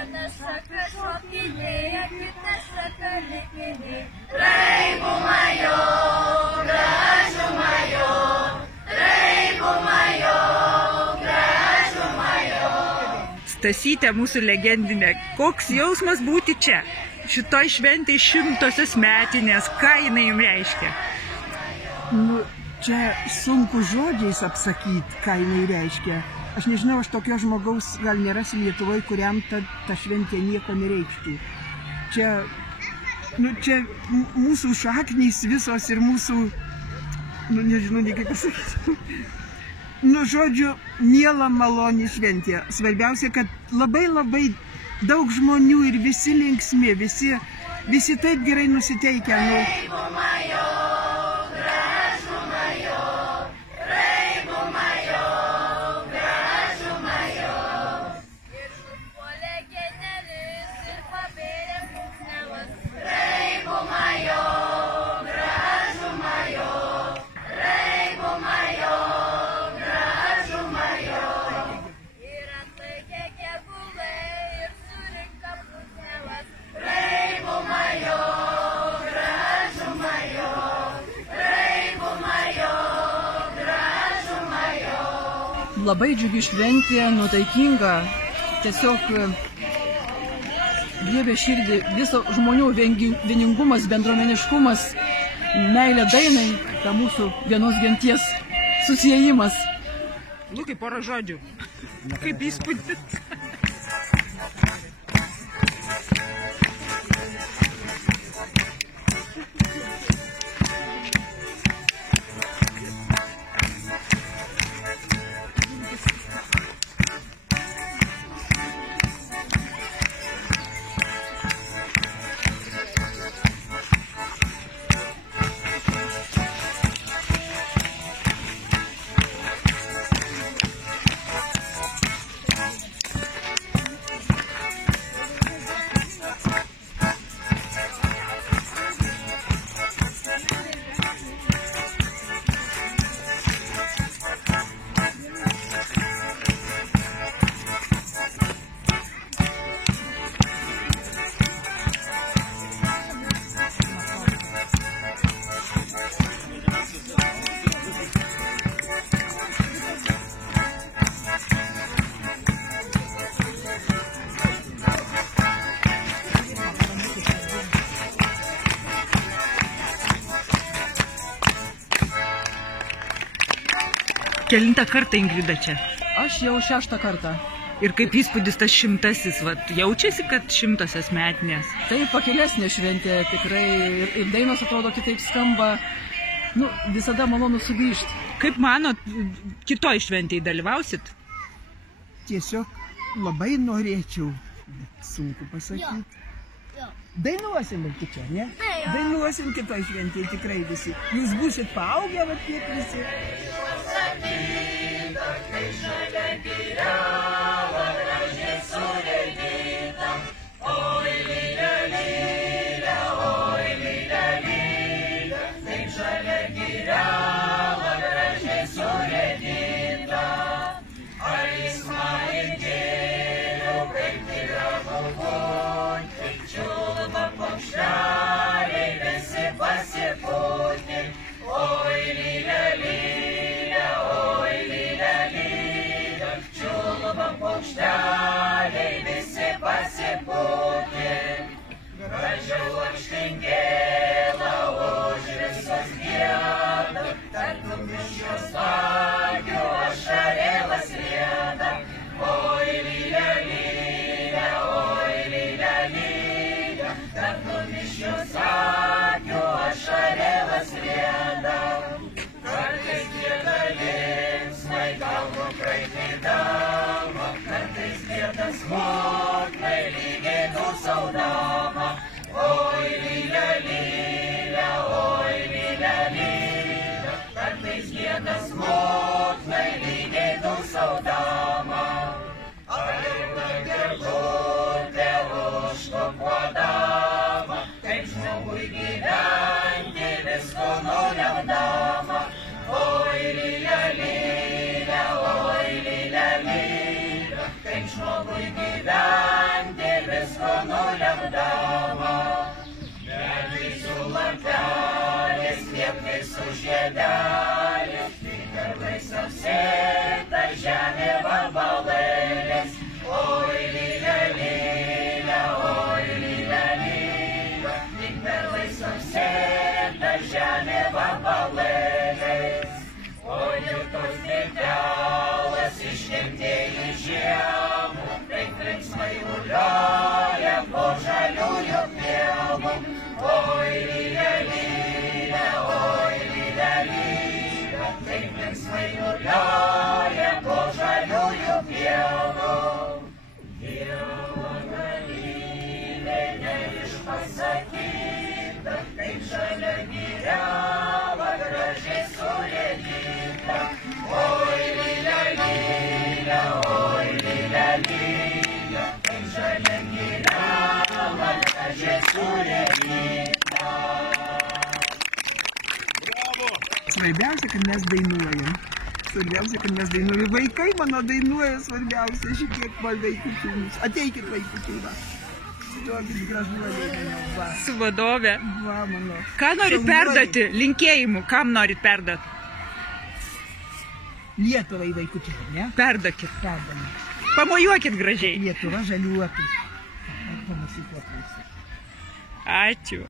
vienas šaka šokinėja, kitas šaka likinėja. Raibuma jo, gražuma jo, raibuma jo, gražuma jo. Stasytė mūsų legendinė, koks jausmas būti čia? Šitoj šventėj 100-osios metinės, ką jinai jums reiškia? Nu, čia sunku žodžiais apsakyti, ką jinai reiškia. Aš nežinau, aš tokio žmogaus gal nerasiu Lietuvoje, kuriam ta šventė nieko nereikštų. Čia mūsų šaknys visos ir mūsų, nežinau, nei kaip pasakyti. Žodžiu, miela maloni šventė. Svarbiausia, kad labai daug žmonių ir visi linksmi, visi taip gerai nusiteikę. Raibuma jo, gražuma jo, raibuma jo, gražuma jo. Ir užpuolė genelis ir pabėrė pusnelas. Raibuma jo, gražuma jo, raibuma jo, gražuma jo. Ir atlaikė gerbulai ir surinka pusnelas. Raibuma jo, gražuma jo, raibuma jo, gražuma jo. Labai džiugi šventė, nuotaikinga, tiesiog griebė širdį viso žmonių vieningumas, bendruomeniškumas, meilė dainai, ta mūsų vienos genties susiejimas. Lukai, porą žodžių. Kaip įspūdis? Kelintą kartą, Ingrida, čia? Aš jau 6. kartą. Ir kaip įspūdis tas 100-asis, jaučiasi, kad 100-osios metinės? Tai pakilesnė šventė, tikrai, ir dainos atrodo kitaip skamba, visada malonu sugrįžti. Kaip manot, kitoj šventėj dalyvausit? Tiesiog labai norėčiau, bet sunku pasakyti. Dainuosim ir čia, ne? Dainuosim kitoj šventėj tikrai visi. Jūs būsit paaugę, tiek visi. Kai šalia giriava, gražiai surėdyta, oi lylia, lylia, oi lylia, lylia. Kai šalia giriava, gražiai surėdyta, ar jis man gėliau, kaip tyra galvoj, kaip čiulba paukšteliai, visi pasipūtė, oi lylia, lylia, oi lylia, lylia. Čiulba paukšteliai, visi pasipūtė, gražiau lakštingėla už visus gieda, tartum mišrios vagių ašarėlas rieda, oi lylia, lylia, oi lylia, lylia. Tartum mišrios vagių ašarėlas rieda, kartais gieda linksmai, galvų kraipydama, kartais gieda smutnai, lygiai dūsaudama, oi lylia, lylia, oi lylia, lylia. Kartais gieda smutnai, lygiai dūsaudama, alimna gerlutė užkopuodama, kaip žmogui gyventi visko nulemdama, oi lylia, lylia, oi lylia, lylia. Kaip žmogui gyventi pėdelės, lyg perlais apsėta žemė vabalėlės. Oi, lylia, lylia, oi, lylia, lylia, lyg perlais apsėta žemė vabalėlės. Oi, jau tos dėdelas iškentėjų žiemų, taip linksmai ulioja po žaliųjų pievų. Oi, lylia, lylia, oi, lylia, lylia, taip linksmai ulioja po žaliųjų pievų. Dievo galybė neišpasakyta, kaip žalia giriava gražiai surėdyta. Oi, lylia, lylia, oi, lylia, lylia, kaip žalia giriava gražiai surėdyta. Svarbiausia, kad mes dainuojam. Svarbiausia, kad mes dainuojam. Vaikai mano dainuoja, svarbiausia, šitiek man vaikučius. Ateikit vaikučiai, va. Duokit gražuoliai, va. Su vadove. Va, mano. Ką norit perduoti? Linkėjimų, kam norit perduoti? Lietuvai vaikučiai, ne? Perduokit. Perdame. Pamojuokit gražiai. Lietuva žaliuotų. Pamosikuotų. Ačiū.